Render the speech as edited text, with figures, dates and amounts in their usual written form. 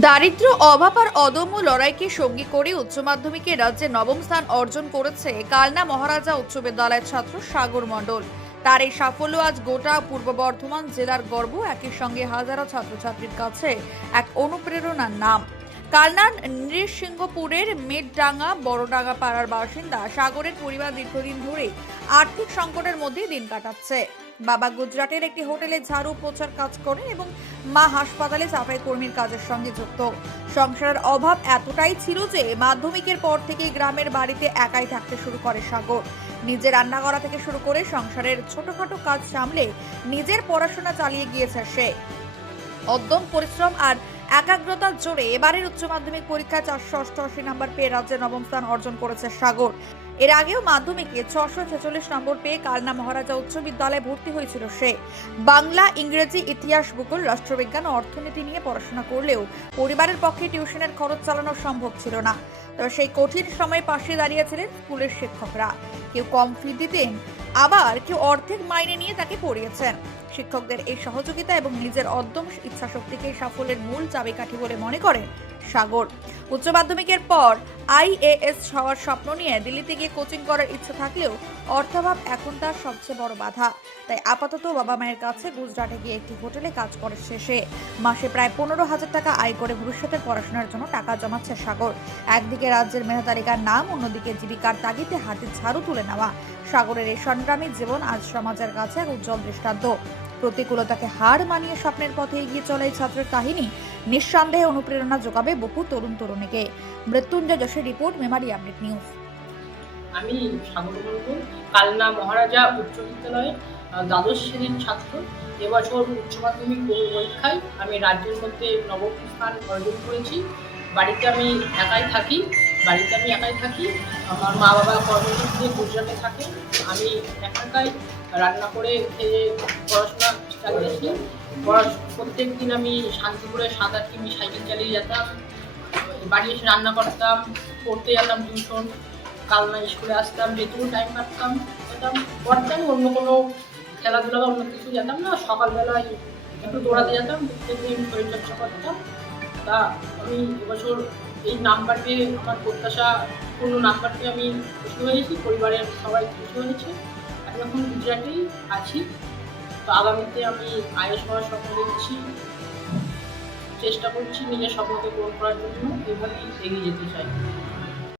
দারিদ্র্য, অভাব আর অদম্য লড়াইকে সঙ্গী করে উচ্চ মাধ্যমিকে রাজ্যে নবম স্থান অর্জন করেছে কালনা মহারাজা উচ্চ বিদ্যালয়ের ছাত্র সাগর মণ্ডল। তার এই সাফল্য আজ গোটা পূর্ব বর্ধমান জেলার গর্ব, একই সঙ্গে হাজারো ছাত্রছাত্রীর কাছে এক অনুপ্রেরণার নাম। কালনার নৃসিংহপুরের মেটডাঙ্গা বড়ডাঙ্গা পাড়ার বাসিন্দা সাগরের পরিবার দীর্ঘদিন ধরে আর্থিক সংকটের মধ্যে দিন কাটাচ্ছে। বাবা গুজরাটের একটি হোটেলে ঝাড়ু পোছার কাজ করেন এবং মা হাসপাতালে সাফাই কর্মীর কাজের সঙ্গে যুক্ত। সংসারের অভাব এতটাই ছিল যে মাধ্যমিকের পর থেকে গ্রামের বাড়িতে একাই থাকতে শুরু করে সাগর। নিজে রান্না করা থেকে শুরু করে সংসারের ছোটখাটো কাজ সামলে নিজের পড়াশোনা চালিয়ে গিয়েছে সে। অদ্যম পরিশ্রম আর একাগ্রতার জোরে এবারের উচ্চ মাধ্যমিক পরীক্ষায় 488 নম্বর পেয়ে রাজ্যে নবম স্থান অর্জন করেছে সাগর। এর আগেও মাধ্যমিকে 646 নম্বর পেয়ে কালনা মহারাজা উচ্চ বিদ্যালয়ে ভর্তি হয়েছিল সে। বাংলা, ইংরেজি, ইতিহাস, ভূগোল, রাষ্ট্রবিজ্ঞান ও অর্থনীতি নিয়ে পড়াশোনা করলেও পরিবারের পক্ষে টিউশনের খরচ চালানো সম্ভব ছিল না। তবে সেই কঠিন সময়ে পাশে দাঁড়িয়েছিলেন স্কুলের শিক্ষকরা। কেউ কম ফি দিতেন, আবার কেউ অর্ধেক মাইনে নিয়ে তাকে পড়িয়েছেন। শিক্ষকদের এই সহযোগিতা এবং নিজের অদ্যম ইচ্ছাশক্তিকে সাফল্যের মূল চাবিকাঠি বলে মনে করেন সাগর। উচ্চ মাধ্যমিকের পর IAS হওয়ার স্বপ্ন নিয়ে দিল্লিতে গিয়ে কোচিং করার ইচ্ছা থাকলেও অর্থাভাব এখন তার সবচেয়ে বড় বাধা। তাই আপাতত বাবা মায়ের কাছে গুজরাটে গিয়ে একটি হোটেলে কাজ করে শেষে মাসে প্রায় 15,000 টাকা আয় করে ভবিষ্যতের পড়াশোনার জন্য টাকা জমাচ্ছে সাগর। একদিকে রাজ্যের মেধা তালিকার নাম, অন্যদিকে জীবিকার তাগিদে হাতে ঝাড়ু তুলে নেওয়া সাগরের এই সংগ্রামী জীবন আজ সমাজের কাছে এক উজ্জ্বল দৃষ্টান্ত। প্রতিকূলতাকে হার মানিয়ে স্বপ্নের পথে এগিয়ে চলা এই ছাত্রের কাহিনী নিঃসন্দেহে অনুপ্রেরণা যোগাবে বহু তরুণ তরুণীকে। মৃত্যুঞ্জয় যশের রিপোর্ট, মেমারি আপডেট নিউজ। আমি সাগর মণ্ডল, কালনা মহারাজা উচ্চ বিদ্যালয়ে দ্বাদশ শ্রেণীর ছাত্র। এবছর উচ্চ মাধ্যমিক পরীক্ষায় আমি রাজ্যের মধ্যে নবম স্থান অর্জন করেছি। বাড়িতে আমি একাই থাকি। আমার মা বাবা কর্মসূত্রে গুজরাটে থাকে। আমি একাই রান্না করে খেয়ে পড়াশোনা চালিয়েছি। প্রত্যেক দিন আমি শান্তিপুরে 7-8 কিমি সাইকেল চালিয়ে যেতাম, বাড়ি এসে রান্না করতাম, পড়তে যেতাম টিউশন, কালনা স্কুলে আসতাম, যেটুকু টাইম পড়তাম, অন্য কোনো খেলাধুলা বা অন্য কিছু যেতাম না। সকালবেলায় একটু দৌড়াতে যেতাম, প্রত্যেকদিন শরীরচর্চা করতাম। তা আমি এবছর এই নাম্বার পেয়ে, আমার প্রত্যাশা পূর্ণ নাম্বার পেয়ে আমি খুশি হয়েছি, পরিবারের সবাই খুশি হয়েছে। আমি এখন গুজরাটেই আছি। তো আগামীতে আমি IAS হওয়ার স্বপ্ন দেখছি, চেষ্টা করছি নিজের স্বপ্নকে পূরণ করার জন্য। এভাবেই এগিয়ে যেতে চাই।